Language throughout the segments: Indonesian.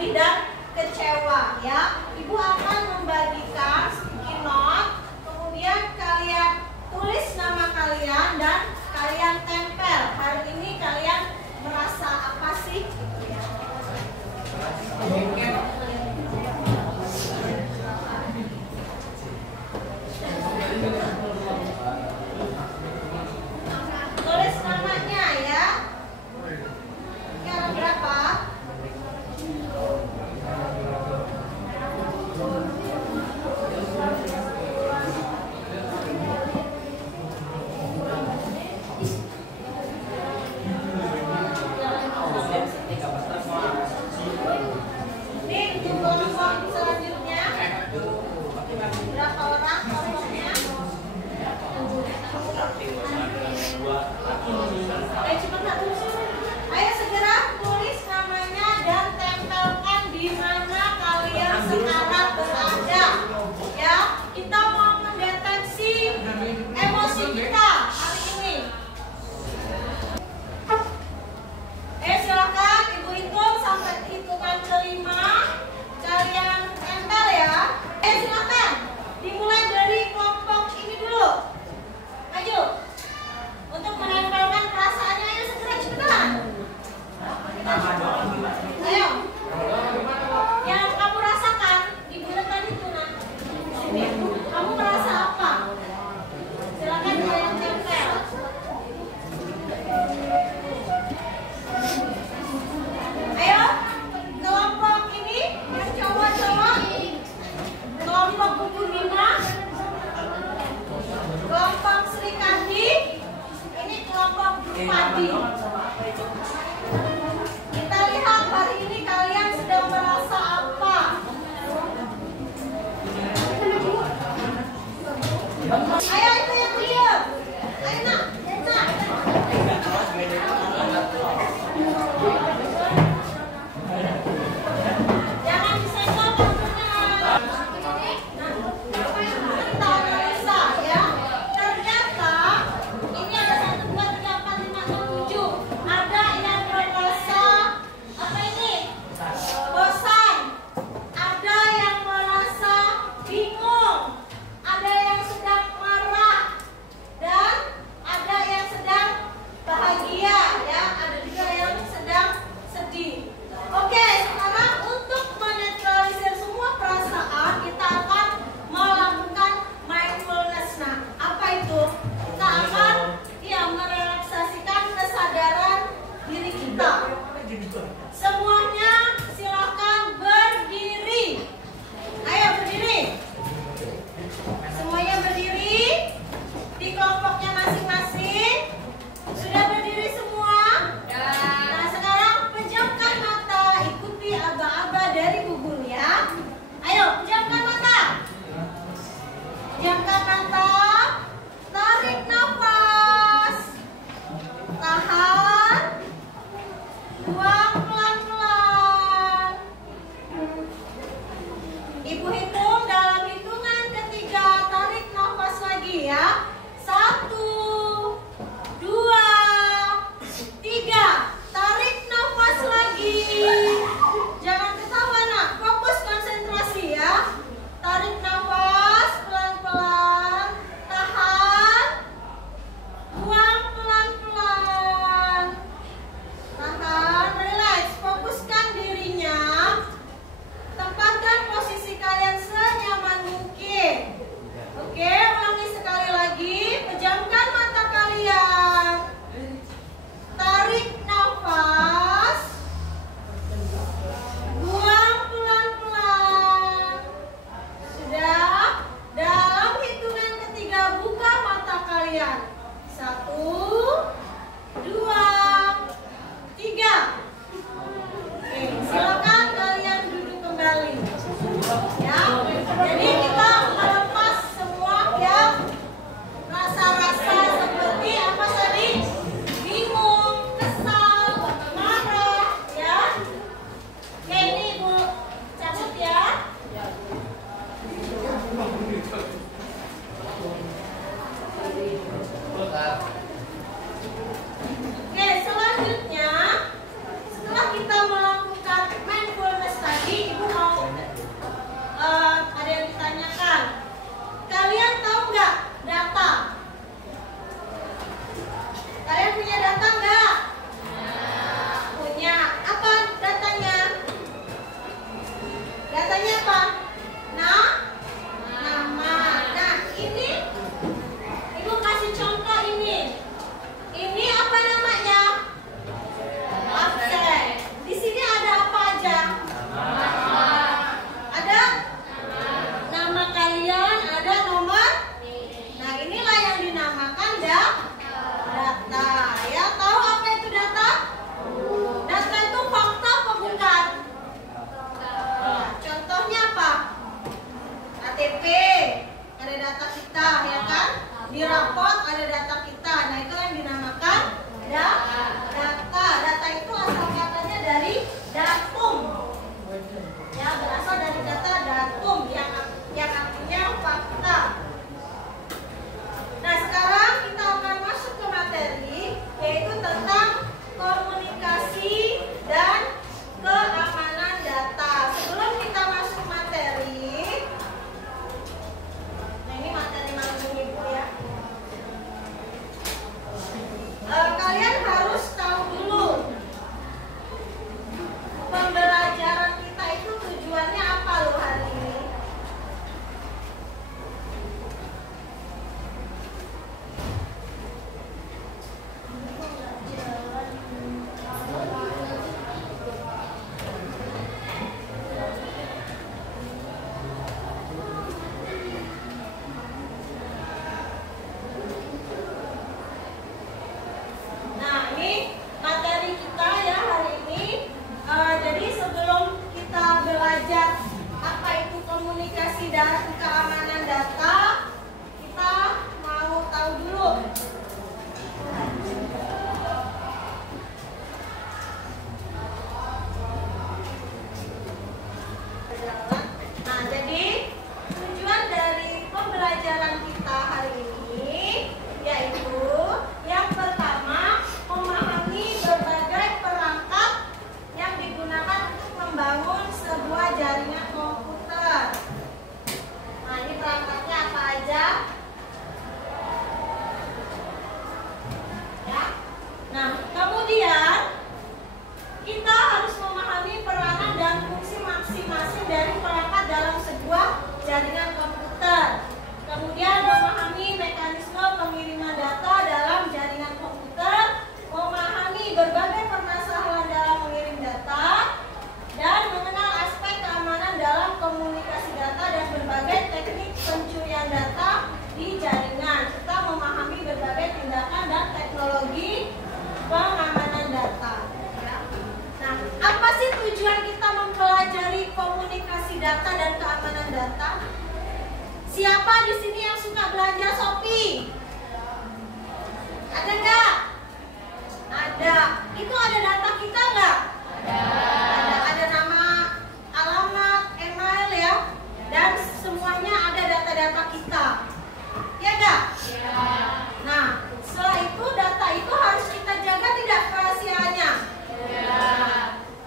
sedih dan kecewa ya. Ibu akan membagikan sticky note, kemudian kalian tulis nama kalian dan kalian tempel. Hari ini kalian merasa apa sih gitu ya. Tulis namanya ya. Sekarang berapa? jaringan komputer. Kemudian memahami mekanisme pengiriman data dalam jaringan komputer, memahami berbagai permasalahan dalam mengirim data, dan mengenal aspek keamanan dalam komunikasi data dan berbagai teknik pencurian data di jaringan, serta memahami berbagai tindakan dan teknologi pengamanan data. Nah, apa sih tujuan kita mempelajari komunikasi data dan keamanan data? Siapa di sini yang suka belanja Shopee? Ada nggak? Ada. Itu ada data kita nggak? Ada nama, alamat, email ya, dan semuanya ada data-data kita. Ya nggak? Nah, setelah itu data itu harus kita jaga tidak kerahasiaannya?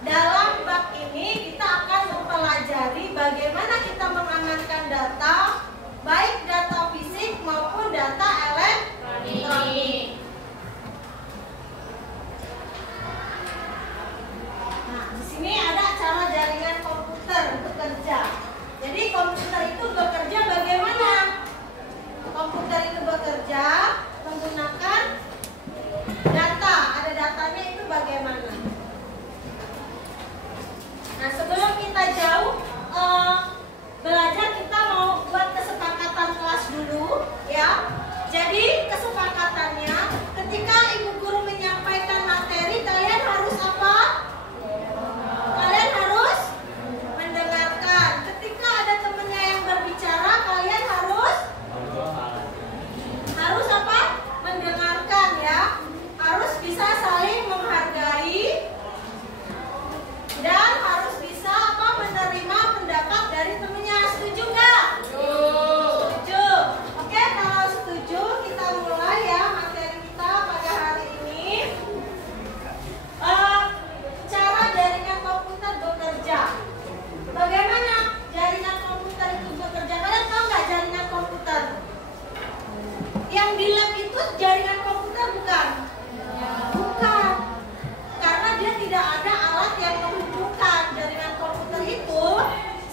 Dalam bab ini kita akan mempelajari bagaimana kita mengamankan data, baik data fisik maupun data elektronik. Nah, di sini ada cara jaringan komputer bekerja. Jadi komputer itu bekerja bagaimana? Komputer itu bekerja menggunakan data. Ada datanya itu bagaimana? Nah, sebelum kita jauh belajar, kita mau buat kesepakatan kelas dulu ya. Jadi kesepakatannya, ketika ibu guru menyampaikan materi, kalian harus apa? Kalian harus mendengarkan. Ketika ada temennya yang berbicara, kalian harus apa? Mendengarkan ya. Harus bisa saling menghargai dan harus bisa apa? Menerima pendapat dari temennya. Setuju nggak? Setuju. Oke, kalau setuju kita mulai ya materi kita pada hari ini. Cara jaringan komputer bekerja. Bagaimana jaringan komputer itu bekerja? Kalian tahu nggak jaringan komputer? Yang di lab itu jaringan komputer bukan? Bukan. Karena dia tidak ada alat yang menghubungkan. Jaringan komputer itu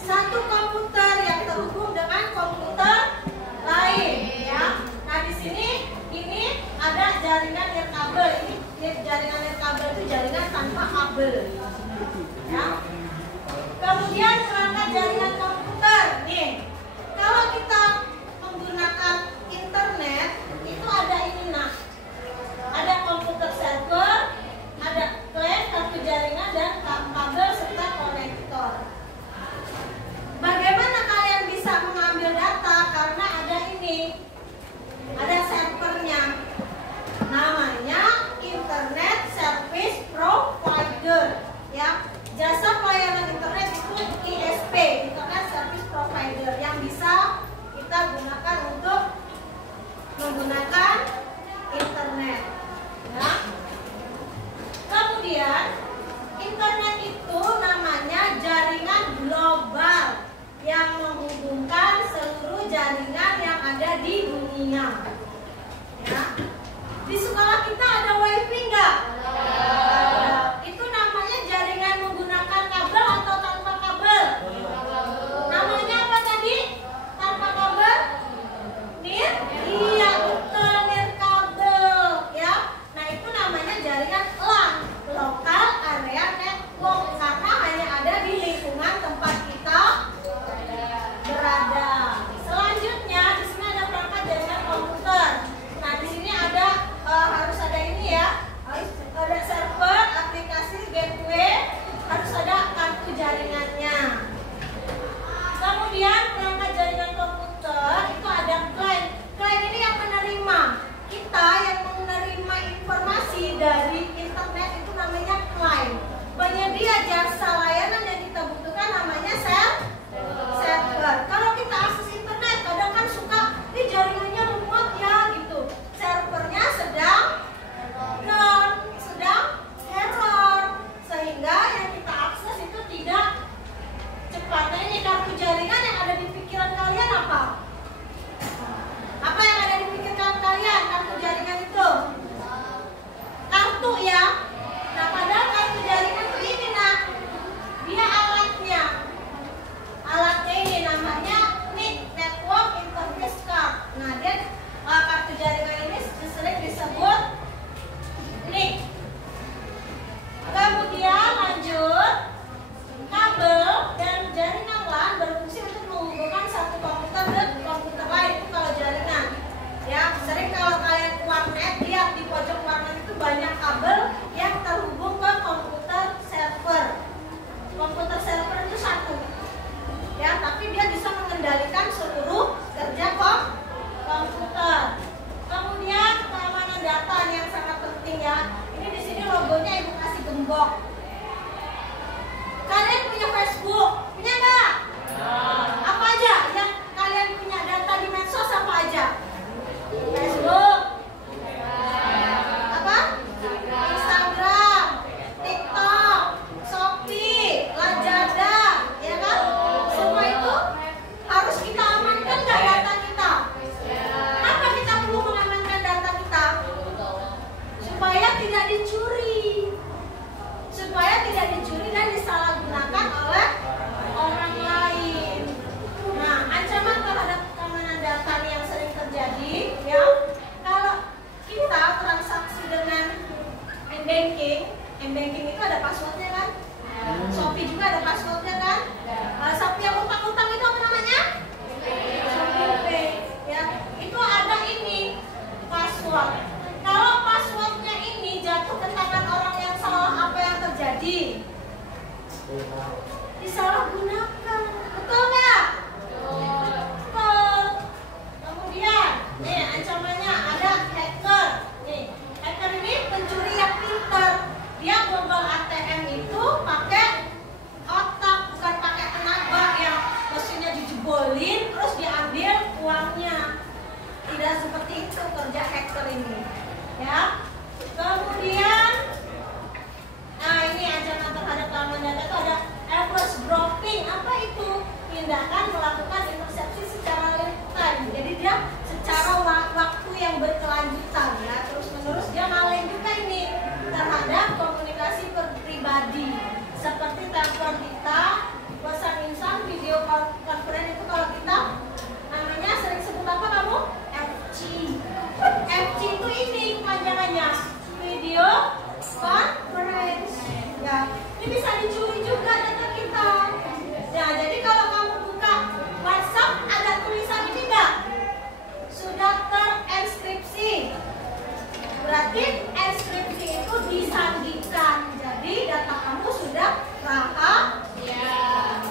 satu komputer yang terhubung dengan komputer lain ya. Nah, di sini ini ada jaringan nirkabel. Ini jaringan nirkabel itu jaringan tanpa kabel. Ya. Kemudian perangkat jaringan komputer. Nih, kalau kita menggunakan internet itu ada ini nah. Ada komputer server, ada klien, kartu jaringan, dan kabel serta konektor. Bagaimana kalian bisa mengambil data? Karena ada ini, ada servernya. Namanya Internet Service Provider, ya. Jasa pelayanan internet itu ISP, Internet Service Provider, yang bisa kita gunakan untuk menggunakan internet. Ya. Kemudian internet itu namanya jaringan global yang menghubungkan seluruh jaringan yang ada di dunia. Ya. Di sekolah kita ada wifi nggak? Ada. Itu namanya jaringan menggunakan kabel atau tanpa kabel? Namanya apa tadi? Tanpa kabel? Iya, betul, nirkabel ya. Nah, itu namanya jaringan LAN, Local Area Network, karena hanya ada di lingkungan tempat kita berada. Selanjutnya di sini ada perangkat jaringan komputer. disalahgunakan. Betul nggak? Betul. Kemudian, nih ancamannya ada hacker. Nih, hacker ini pencuri yang pintar. Dia bobol ATM itu pakai otak, bukan pakai tenaga yang mesinnya dijebolin terus diambil uangnya. Tidak seperti itu kerja hacker ini, ya. Kemudian, nah ini ancaman terhadap keamanan data itu ada average dropping. Apa itu? Tindakan melakukan intersepsi secara real time. Jadi dia secara waktu yang berkelanjutan, ya, terus menerus dia malah juga ini terhadap komunikasi pribadi seperti telepon kita, pesan instan, video conference itu kalau kita namanya sering sebut apa kamu? FG. FG itu ini kepanjangannya video conference. Ya, ini bisa dicuri juga data kita. Ya, jadi kalau kamu buka WhatsApp ada tulisan ini enggak? Sudah terenkripsi. Berarti enskripsi itu disandikan. Jadi data kamu sudah rahasia.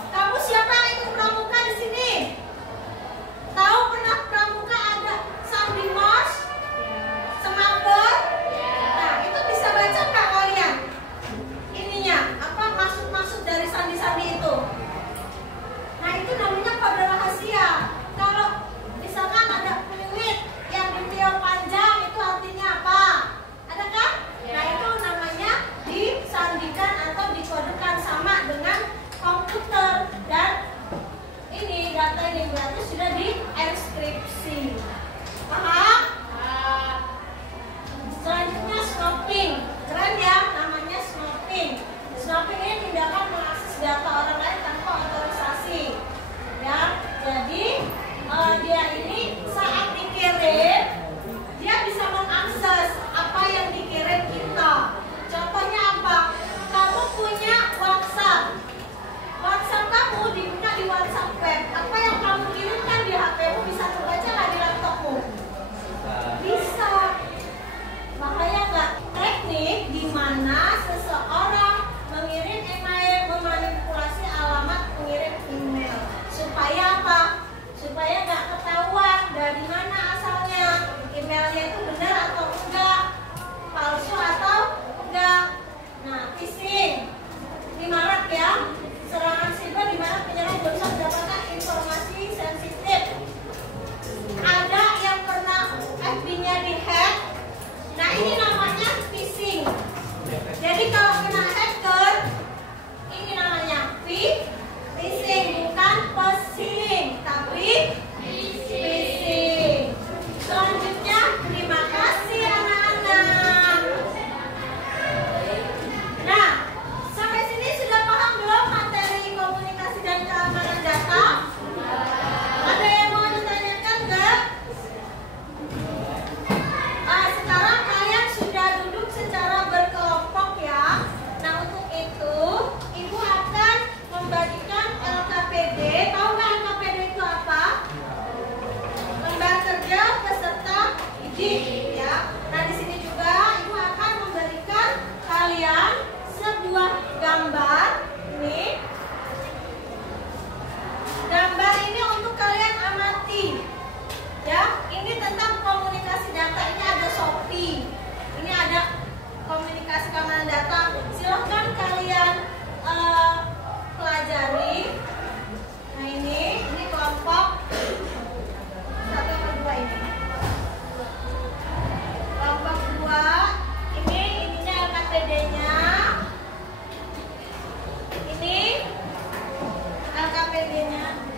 Kamu siapa yang ikut pramuka di sini? Tahu pernah pramuka ada sandi mos? Semaber? Nah, itu bisa baca nggak kalian? Ininya, apa maksud-maksud dari sandi-sandi itu? Nah, itu namanya kode rahasia. Kalau misalkan ada fluid yang detail panjang, itu artinya apa? Ada kan? Nah, itu namanya disandikan atau dikodekan sama dengan komputer. Dan ini data ini berarti sudah dienkripsi. Paham? Selanjutnya snooping. Keren ya, namanya snooping. Snooping ini tindakan mengakses data orang lain tanpa otorisasi. Ya, jadi dia ini saat dikirim, dia bisa mengakses apa yang dikirim kita. Contohnya apa? Kamu punya WhatsApp. WhatsApp kamu dibuka di WhatsApp web. Apa yang kamu kirimkan di HP-mu bisa terbaca nggak di laptopmu? Bisa. Makanya nggak teknik di mana seseorang mengirim email, memanipulasi alamat pengirim email. Supaya apa? Supaya nggak ketahuan dari mana asalnya, emailnya itu benar atau enggak, palsu atau enggak. Nah, phishing, ini marak ya, serangan siber di mana penyerang berusaha mendapatkan informasi sensitif. Ada yang pernah FB-nya dihack. Nah, ini namanya phishing. Jadi kalau kena hacker, ini namanya phishing, bukan phishing, tapi phishing. Selanjutnya, terima kasih anak-anak. Nah, sampai sini sudah paham belum materi komunikasi dan keamanan data? Ada yang mau ditanyakan nggak? Sekarang kalian sudah duduk secara berkelompok ya. Nah, untuk itu Ibu akan membagikan LKPD. Tahu nggak LKPD itu apa? Lembar kerja peserta didik ya. Nah, di sini juga Ibu akan memberikan kalian sebuah gambar. Ini gambar ini untuk kalian amati. Ya, ini tentang komunikasi data. Ini ada Shopee. Ini ada komunikasi keamanan data. Silahkan kalian pelajari. Nah, ini kelompok 1 atau 2 ini. Kelompok 2 ini ininya LKPD-nya. Ini LKPD-nya.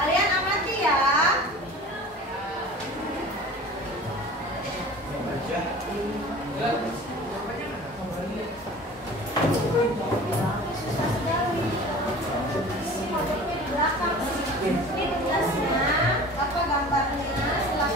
Kalian amati ya. Susah sekali. Ini modelnya di belakang. Ini tugasnya, apa gambarnya? Silakan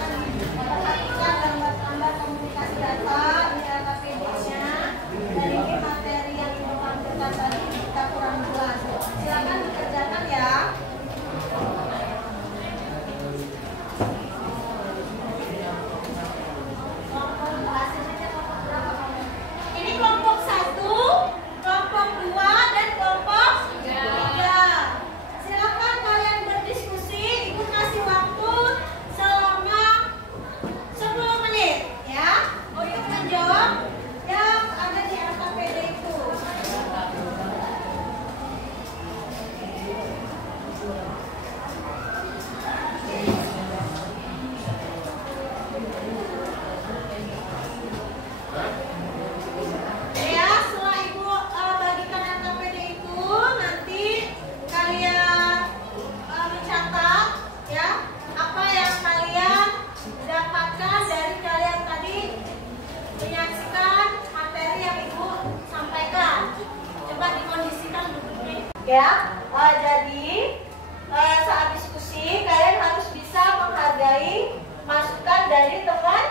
teman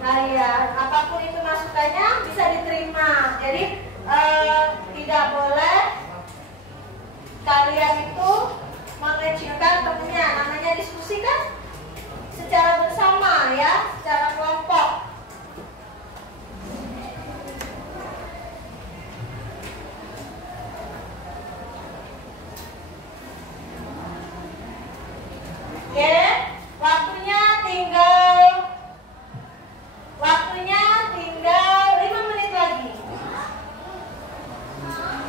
kalian. Apapun itu masukannya bisa diterima. Jadi tidak boleh kalian itu mengecilkan temennya. Namanya diskusi kan secara bersama ya, secara kelompok. Oke, waktunya tinggal 5 menit lagi.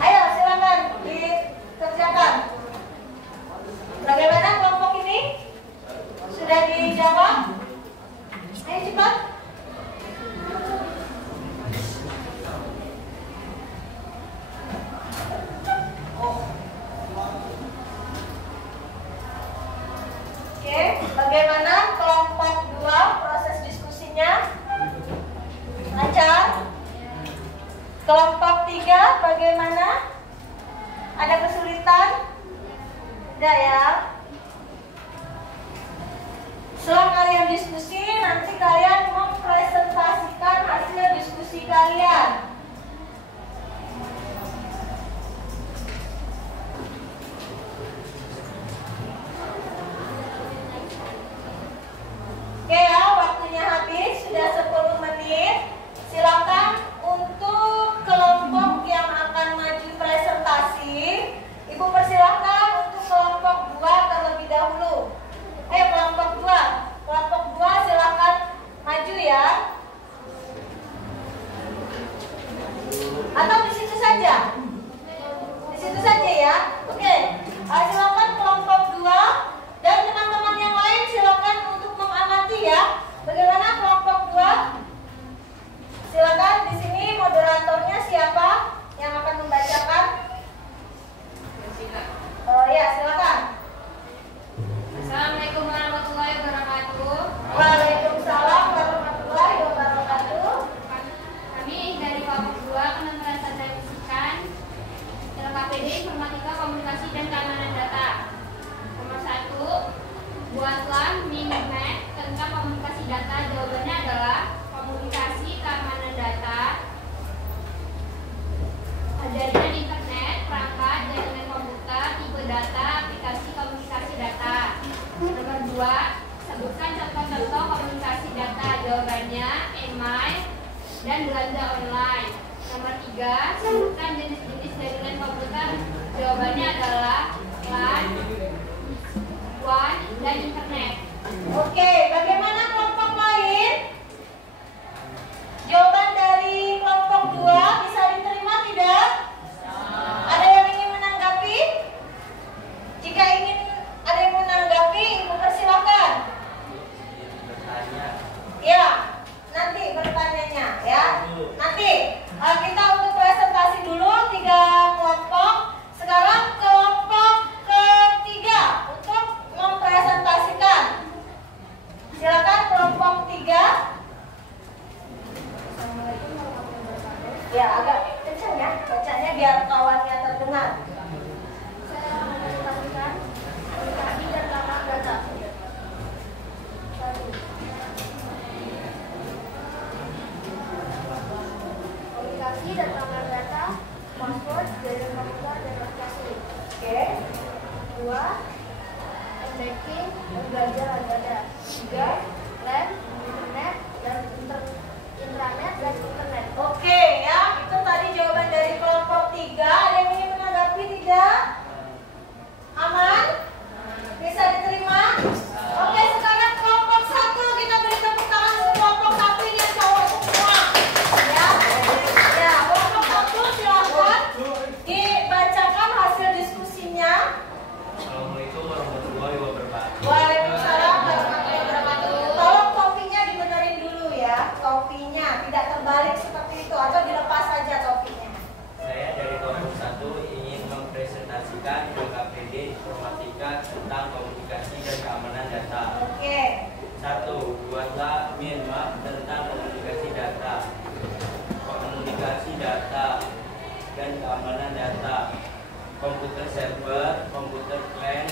Ayo silakan dikerjakan. Bagaimana kelompok ini? Sudah dijawab? Ayo cepat. Oke, bagaimana kelompok 2 proses diskusinya? Lancar? Kelompok 3 bagaimana? Ada kesulitan? Tidak ya? Setelah kalian diskusi, nanti kalian mempresentasikan hasil diskusi kalian. Oke ya, waktunya habis, sudah 10 menit. Silakan untuk kelompok yang akan maju presentasi, Ibu persilahkan untuk kelompok 2 terlebih dahulu. Kelompok 2 silakan maju ya. Atau di situ saja? Di situ saja ya. Oke, silakan kelompok 2 dan teman-teman yang lain silakan untuk mengamati ya. Bagaimana kelompok 2? Silakan, di sini moderatornya siapa yang akan membacakan? Ya, silakan. Assalamualaikum warahmatullahi wabarakatuh. Waalaikumsalam warahmatullahi wabarakatuh. Kami dari kelompok 2 akan mempresentasikan LKPD Informatika Komunikasi dan Keamanan Data. Nomor 1, buatlah minimap tentang komunikasi data. Jawabannya adalah komunikasi keamanan data. Jaringan internet, perangkat, jaringan komputer, tipe data, aplikasi komunikasi data. Nomor 2, sebutkan contoh-contoh komunikasi data. Jawabannya email dan belanja online. Nomor 3, sebutkan jenis-jenis jaringan komputer. Jawabannya adalah LAN, WAN, dan internet. Oke, bagaimana kelompok lain? Jawaban dari kelompok 2 bisa diterima tidak? Ada yang ingin menanggapi? Jika ingin ada yang menanggapi, Ibu persilakan. Ya, nanti bertanyanya ya. Nanti kita untuk presentasi dulu 3 kelompok. Sekarang kelompok ketiga untuk mempresentasikan. Silakan kelompok 3. Ya, agak kencang ya bacanya biar kawannya terdengar. Saya akan mempresentasikan komunikasi dan keamanan data. Komunikasi dan keamanan data, password, jaringan komputer, dan aplikasi. Oke. 2, banking, belanja data. 3, LAN, internet, dan intranet dan internet. Oke ya, itu tadi jawaban dari kelompok 3. Ada yang ingin menanggapi tidak? Aman? Bisa diterima? Oke, sekarang kelompok 1 kita beri tepuk tangan untuk kelompok 1 ini yang cowok semua. Ya, ya kelompok 1 silakan dibacakan hasil diskusinya. Assalamualaikum warahmatullahi wabarakatuh. Waalaikumsalam warahmatullahi wabarakatuh. Tolong topinya dibenerin dulu ya, topinya tidak terbalik seperti itu atau dilepas saja topinya. Saya dari kelompok 1 ingin mempresentasikan LKPD Informatika tentang komunikasi dan keamanan data. Oke. 1. Buatlah minimap tentang komunikasi data. Komunikasi data dan keamanan data. Komputer server, komputer LAN,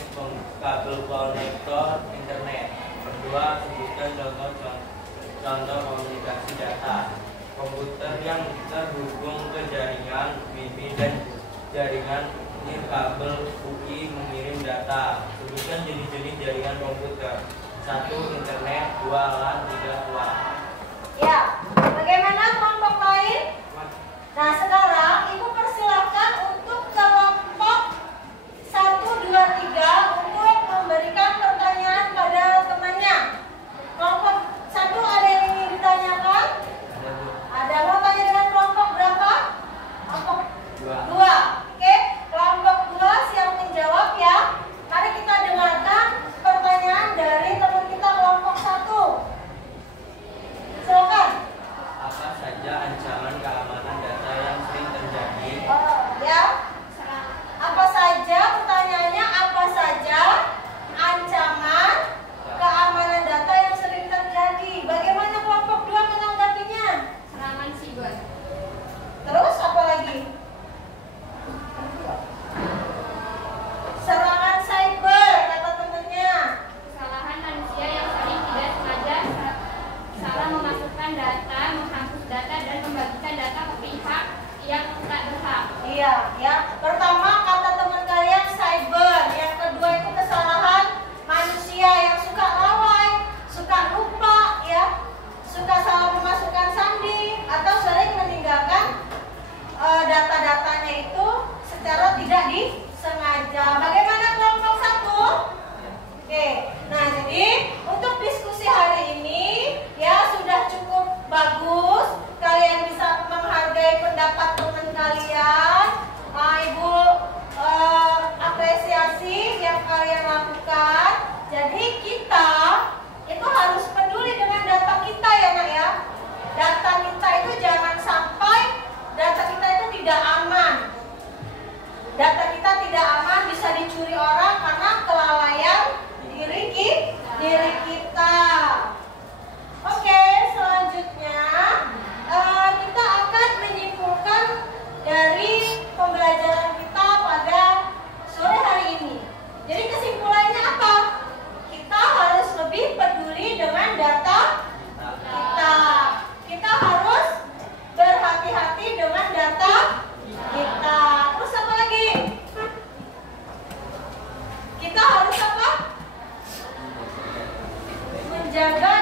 kabel konektor, internet. Kedua, sebutkan Contoh komunikasi data. Komputer yang terhubung ke jaringan Wi-Fi dan jaringan nirkabel UI mengirim data. Sebutkan jenis-jenis jaringan komputer. 1. Internet. 2. LAN. 3. WAN. Ya, bagaimana kelompok lain? Nah, sekarang Ibu persilahkan untuk kelompok 1, 2, 3 untuk memberikan pertanyaan pada temannya. Kelompok 1 ada yang ingin ditanyakan? Ada. Mau tanya dengan kelompok berapa? Kelompok 2. Oke, kelompok 2 siap menjawab ya. Mari kita dengarkan pertanyaan dari teman kita kelompok 1. Silakan. Apa saja ancaman keamanan data yang sering terjadi? Ya. Apa saja, pertanyaannya apa saja ancaman keamanan data yang sering terjadi? Bagaimana kelompok 2 menanggapinya? Serangan siber. Terus apa lagi? Serangan cyber kata temennya. Kesalahan manusia yang sering tidak sengaja salah memasukkan data, menghapus data, dan membagikan data ke pihak yang tak berhak. Iya, ya. Pertama kata teman kalian cyber. Yang kedua itu kesalahan manusia yang suka lalai, suka lupa, ya, suka salah memasukkan sandi atau sering meninggalkan data-datanya itu secara tidak disengaja. Bagaimana kelompok 1? Oke. Nah, jadi untuk diskusi hari ini ya sudah cukup bagus. Kalian bisa menghargai pendapat teman kalian. Nah, Ibu apresiasi yang kalian lakukan. Jadi kita itu harus peduli dengan data kita ya, Nak ya. Data kita itu jangan sampai data kita itu tidak aman. Data kita tidak aman, bisa dicuri orang karena kelalaian diri kita. Oke, selanjutnya kita akan menyimpulkan dari pembelajaran kita pada sore hari ini. Jadi kesimpulannya apa? Kita harus lebih peduli dengan data kita. Kita harus berhati-hati dengan data kita. Terus apa lagi? Kita harus apa? Menjaga